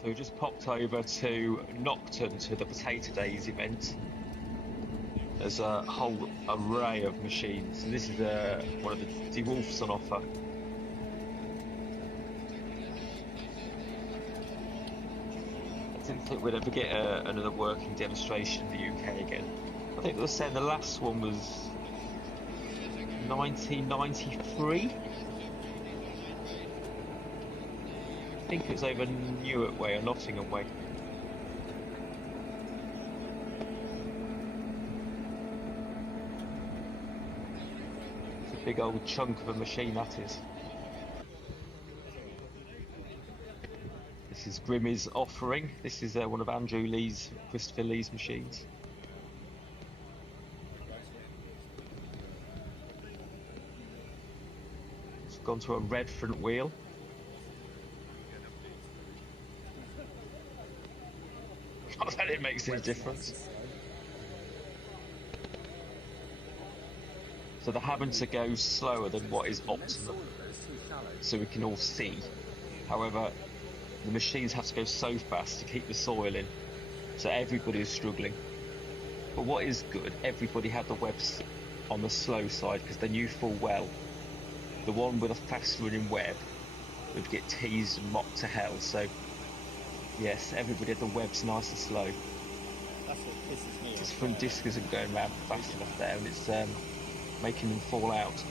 So we just popped over to Norton to the Potato Days event. There's a whole array of machines. And this is one of the DeWolfs on offer. I didn't think we'd ever get another working demonstration in the UK again. I think they were saying the last one was 1993. I think it was over Newark way or Nottingham way. It's a big old chunk of a machine, that is. This is Grimme's offering. This is one of Andrew Lee's, Christopher Lee's machines. It's gone to a red front wheel. Not that it makes any difference. So they're having to go slower than what is optimal, so we can all see. However, the machines have to go so fast to keep the soil in, so everybody is struggling. But what is good, everybody had the webs on the slow side, because they knew full well the one with a fast running web would get teased and mocked to hell. So yes, everybody had the webs nice and slow. That's what pisses me off. This front disc isn't going round fast enough there, and it's making them fall out.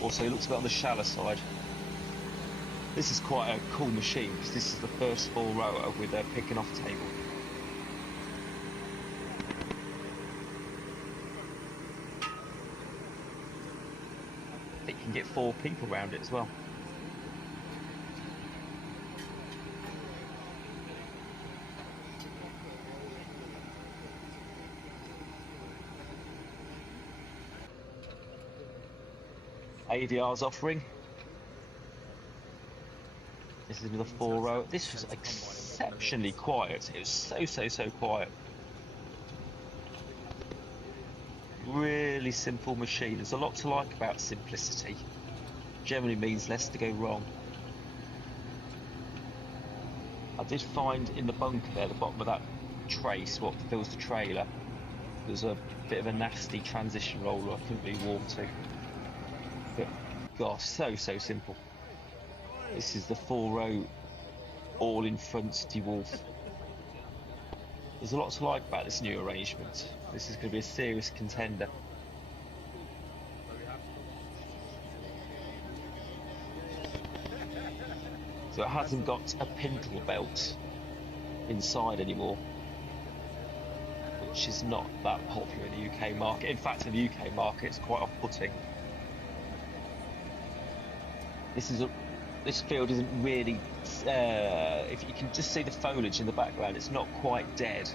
Also, it looks a bit on the shallow side. This is quite a cool machine, because this is the first full rower with a pick and off table. I think you can get 4 people around it as well. ADR's offering. This is with a 4 row. This was exceptionally quiet. It was so quiet. Really simple machine. There's a lot to like about simplicity. Generally means less to go wrong. I did find in the bunker there, the bottom of that trace, what fills the trailer, there's a bit of a nasty transition roller I couldn't really walk to. But gosh, so simple. This is the 4 row all in front DeWolf. There's a lot to like about this new arrangement. This is going to be a serious contender. So it hasn't got a pintle belt inside anymore, which is not that popular in the UK market. In fact, in the UK market, it's quite off-putting. This field isn't really, if you can just see the foliage in the background, it's not quite dead.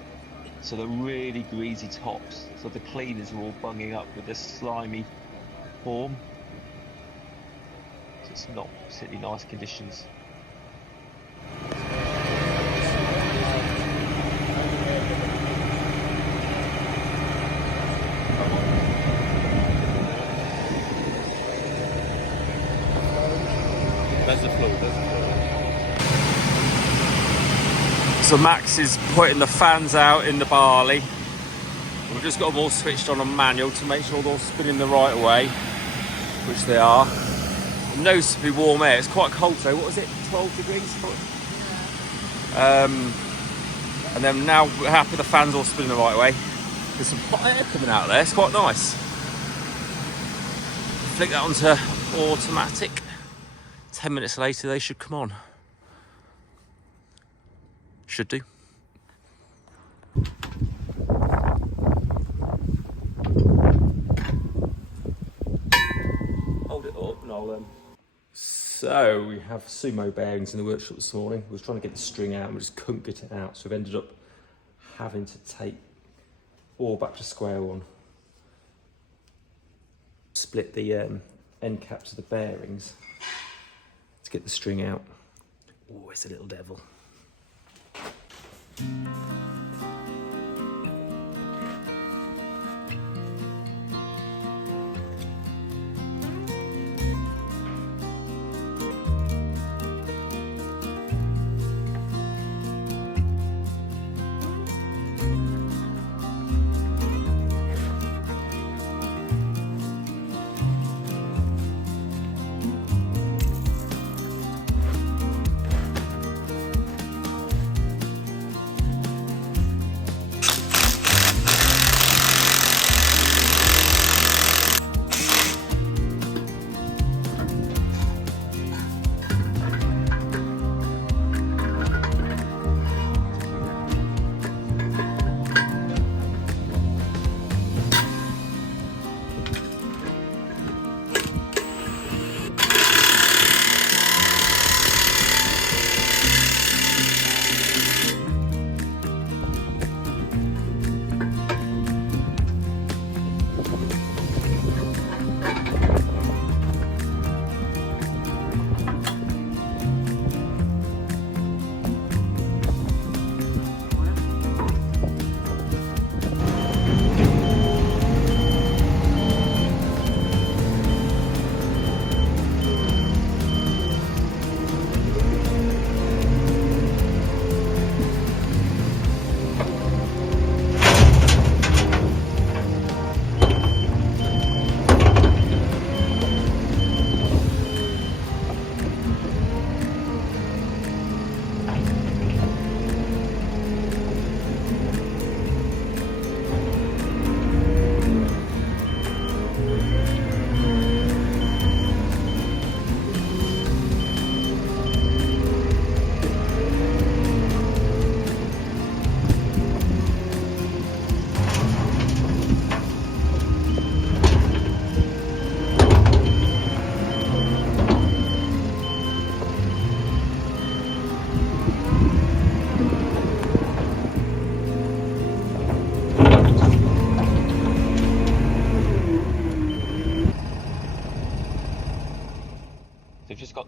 So they're really greasy tops. So the cleaners are all bunging up with this slimy form. So it's not particularly nice conditions. So Max is putting the fans out in the barley. We've just got them all switched on manual to make sure they're all spinning the right way, which they are. Noticeably warm air. It's quite cold today. What was it? 12 degrees? And then now we're happy the fans all spinning the right way. There's some hot air coming out there. It's quite nice. Flick that onto automatic. 10 minutes later they should come on. Should do. Hold it up and I'll So we have Sumo bearings in the workshop this morning. We were trying to get the string out and we just couldn't get it out, so we've ended up having to take all back to square one. Split the end caps of the bearings to get the string out. Oh, it's a little devil.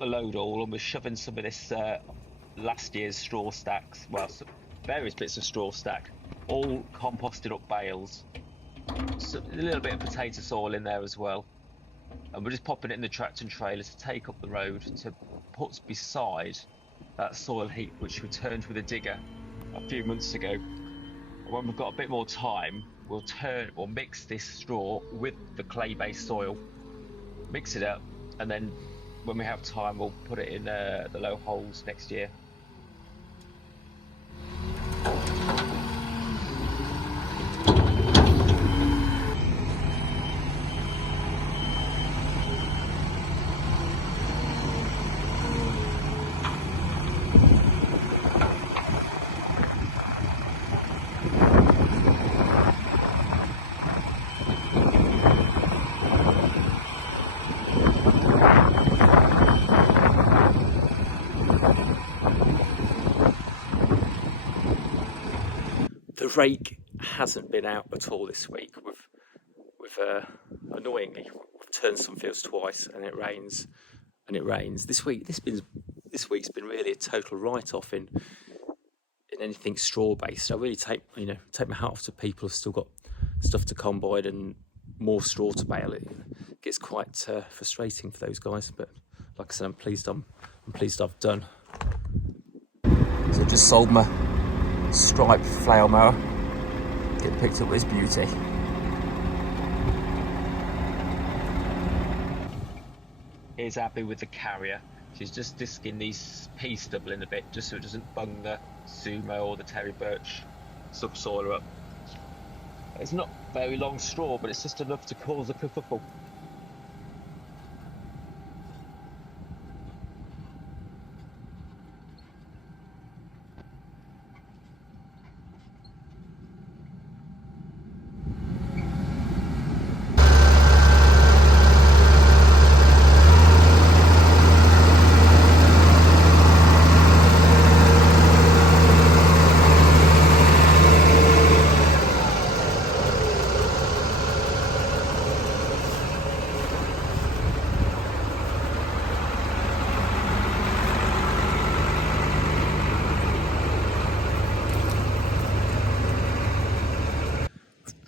the load all, and we're shoving some of this last year's straw stacks, well, some various bits of straw stack, all composted up bales. So a little bit of potato soil in there as well. And we're just popping it in the tractor and trailer to take up the road to put beside that soil heap which we turned with a digger a few months ago. And when we've got a bit more time, we'll mix this straw with the clay-based soil, mix it up, and then when we have time, we'll put it in the low holes next year. The rake hasn't been out at all this week. Annoyingly, we've turned some fields twice, and it rains, and it rains. This week's been really a total write-off in anything straw-based. I really take my hat off to people who've still got stuff to combine and more straw to bale. It gets quite frustrating for those guys, but like I said, I'm pleased I've done. So I just sold my striped flail mower, get picked up with this beauty. Here's Abbie with the carrier. She's just disking these pea stubble in a bit, just so it doesn't bung the Sumo or the Terry Birch subsoiler up. It's not very long straw, but it's just enough to cause a kerfuffle.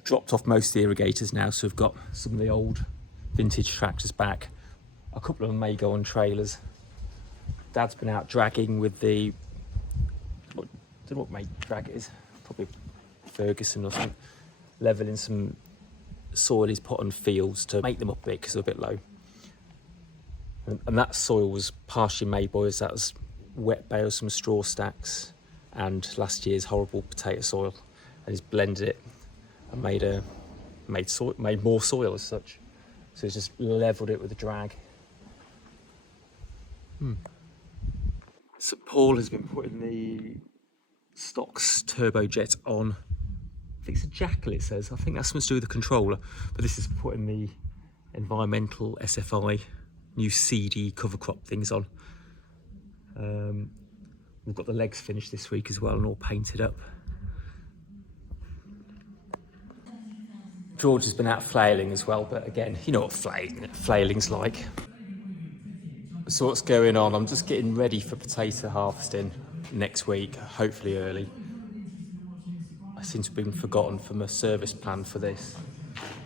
Dropped off most of the irrigators now, so we've got some of the old vintage tractors back. A couple of them may go on trailers. Dad's been out dragging with the, I don't know what make drag it is, probably Ferguson or something, levelling some soil he's put on fields to make them up a bit because they're a bit low. And that soil was partially made by us. That was wet bale, some straw stacks, and last year's horrible potato soil, and he's blended it and made more soil as such. So he's just levelled it with a drag. So Paul has been putting the stocks turbojet on. I think it's a jackal, it says. I think that's something to do with the controller. But this is putting the environmental SFI new CD cover crop things on. We've got the legs finished this week as well and all painted up. George has been out flailing as well, but again, you know what flailing's like. So what's going on? I'm just getting ready for potato harvesting next week, hopefully early. I seem to have been forgotten from a service plan for this.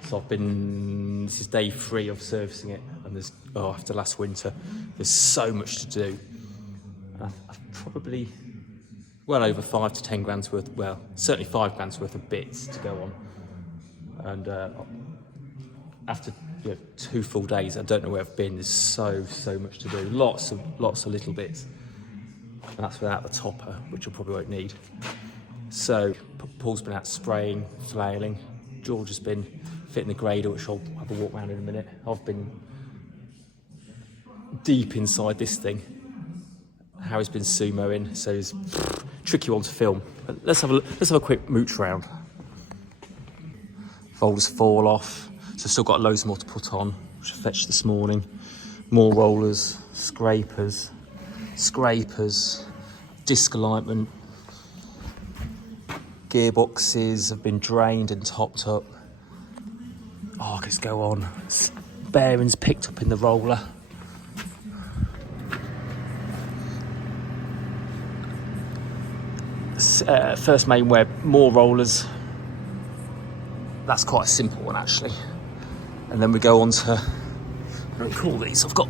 So this is day 3 of servicing it, and after last winter, there's so much to do. I've probably well over 5 to 10 grand's worth, well, certainly 5 grand's worth of bits to go on. And after 2 full days, I don't know where I've been. There's so much to do. Lots of little bits. And that's without the topper, which I probably won't need. So Paul's been out spraying, flailing. George has been fitting the grader, which I'll have a walk around in a minute. I've been deep inside this thing. Harry's been sumoing, so it's a tricky one to film. But let's have a quick mooch round. Folders fall off, so I've still got loads more to put on, which I fetched this morning. More rollers, scrapers, disc alignment, gearboxes have been drained and topped up. Oh, let's go on. Bearings picked up in the roller. first main web, more rollers. That's quite a simple one actually. And then we go on to, what do we call these? I've got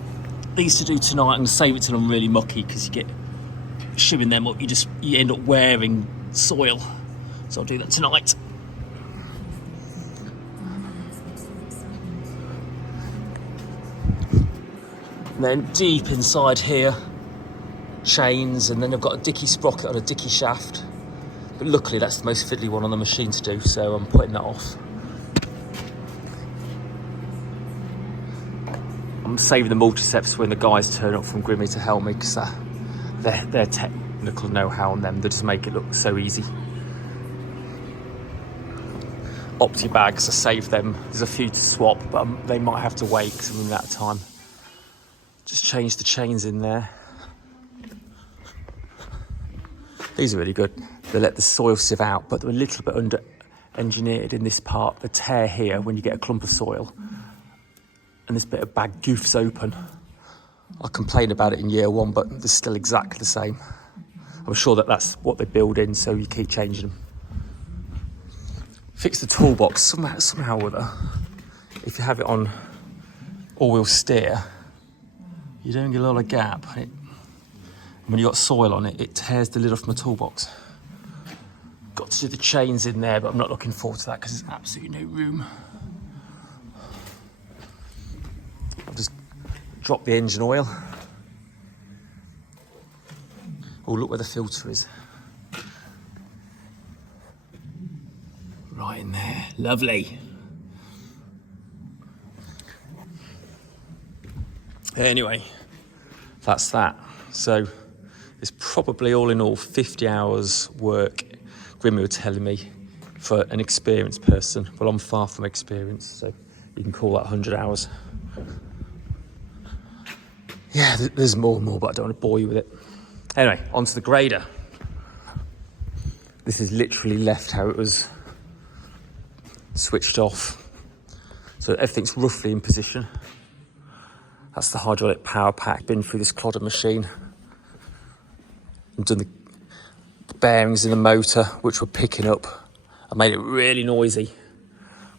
these to do tonight. I'm going to save it till I'm really mucky because you get shimming them up, you end up wearing soil. So I'll do that tonight. And then deep inside here, chains, and then I've got a dicky sprocket on a dicky shaft. But luckily that's the most fiddly one on the machine to do, so I'm putting that off. I'm saving the multiceps when the guys turn up from Grimme to help me, because their technical know-how on them, they just make it look so easy. Opti bags, I saved them. There's a few to swap, but they might have to wait because I'm running out of time. Just change the chains in there. These are really good. They let the soil sieve out, but they're a little bit under-engineered in this part. The tear here, when you get a clump of soil, and this bit of bag goofs open. I complained about it in year one, but they're still exactly the same. I'm sure that that's what they build in, so you keep changing them. Fix the toolbox somehow or other. If you have it on all-wheel steer, you don't get a lot of gap. When you've got soil on it, it tears the lid off my toolbox. Got to do the chains in there, but I'm not looking forward to that because there's absolutely no room. I'll just drop the engine oil. Oh, look where the filter is. Right in there, lovely. Anyway, that's that. So it's probably all in all 50 hours work, Grimme were telling me, for an experienced person. Well, I'm far from experienced, so you can call that 100 hours. Yeah, there's more and more, but I don't want to bore you with it. Anyway, onto the grader. This is literally left how it was switched off. So everything's roughly in position. That's the hydraulic power pack. Been through this clodder machine and done the bearings in the motor, which were picking up. I made it really noisy.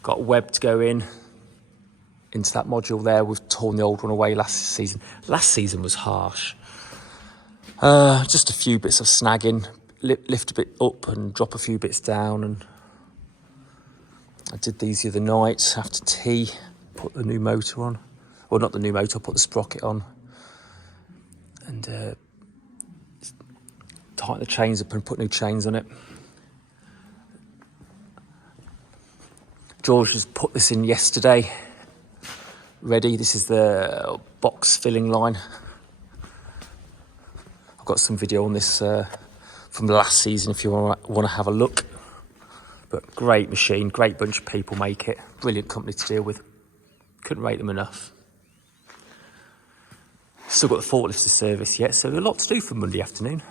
Got a web to go into that module there. We've torn the old one away last season. Last season was harsh. Just a few bits of snagging, lift a bit up and drop a few bits down. And I did these the other night after tea, put the new motor on. Well, not the new motor, put the sprocket on. And tighten the chains up and put new chains on it. George just put this in yesterday. Ready, this is the box filling line. I've got some video on this from the last season if you want to have a look. But great machine, great bunch of people make it. Brilliant company to deal with. Couldn't rate them enough. Still got the forklift to service yet, so a lot to do for Monday afternoon.